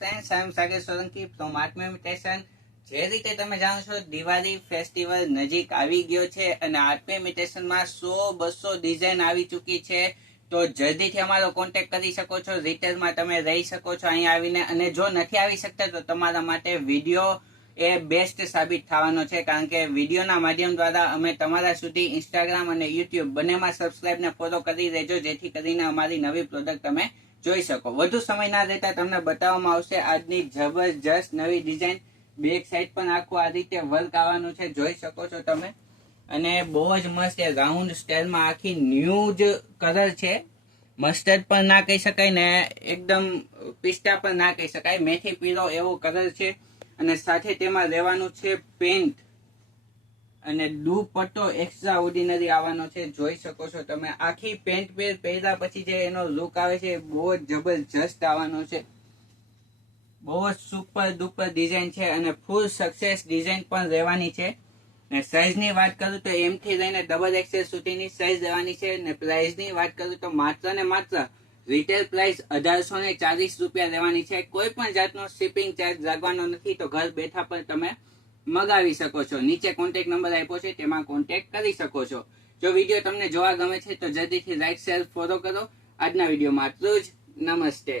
Friends, I am Sagar Solanki from Atma imitation. જે રીતે તમે જાણો છો, દિવાળી ફેસ્ટિવલ નજીક આવી ગયો છે અને આત્મા ઇમિટેશનમાં 100-200 ડિઝાઇન આવી ચૂકી છે. તો જલ્દીથી અમારો કોન્ટેક્ટ કરી શકો છો. રિટેલમાં તમે રહી શકો છો અહીંયા આવીને. અને જો નથી આવી શકતા તો તમારા માટે વિડીયો એ બેસ્ટ સાબિત થવાનો છે, કારણ કે વિડીયોના માધ્યમ દ્વારા અમે તમારા સુધી ઇન્સ્ટાગ્રામ અને યુટ્યુબ બંનેમાં સબસ્ક્રાઇબ ને ફોલો કરી દેજો, જેથી કરીને અમારી નવી પ્રોડક્ટ તમે જોઈ શકો. વધુ સમય ના લેતા તમને બતાવવામાં આવશે આજની જબરજસ્ત નવી ડિઝાઇન. બેક સાઈડ પણ આખું આ રીતે વર્ક આવવાનું છે, જોઈ શકો છો તમે. અને બહુ જ મસ્ત રાઉન્ડ સ્ટાઇલમાં આખી ન્યૂ જ કલર છે. મસ્ટર્ડ પણ ના કહી શકાય ને એકદમ પિસ્તા પણ ના કહી શકાય, મેથી પીળો એવો કલર છે. અને સાથે તેમાં રહેવાનું છે પેન્ટ અને દુપટ્ટો એક્સ્ટ્રા ઓર્ડિનરી આવવાનો છે, જોઈ શકો છો તમે. આખી પેન્ટ પહેર્યા પછી જે એનો લુક આવે છે બહુ જ જબરજસ્ત આવવાનો છે. બહુ જ સુપર ડુપર ડિઝાઇન છે અને ફૂલ સક્સેસ ડિઝાઇન પણ રહેવાની છે. ને સાઇઝની વાત કરું તો એમ થી લઈને ડબલ એક્સેલ સુધીની સાઇઝ રહેવાની છે. ને પ્રાઇસની વાત કરું તો માત્ર ને માત્ર રિટેલ પ્રાઇસ 1840 રૂપિયા રહેવાની છે. કોઈ પણ જાતનો શિપિંગ ચાર્જ લાગવાનો નથી. તો ઘર બેઠા પણ તમે મગાવી શકો છો. નીચે કોન્ટેક્ટ નંબર આપ્યો છે, તેમાં કોન્ટેક્ટ કરી શકો છો. જો વિડીયો તમને જોવા ગમે છે તો જલ્દીથી લાઈક, શેર, ફોલો કરો. આજના વિડીયોમાં આટલું જ. નમસ્તે.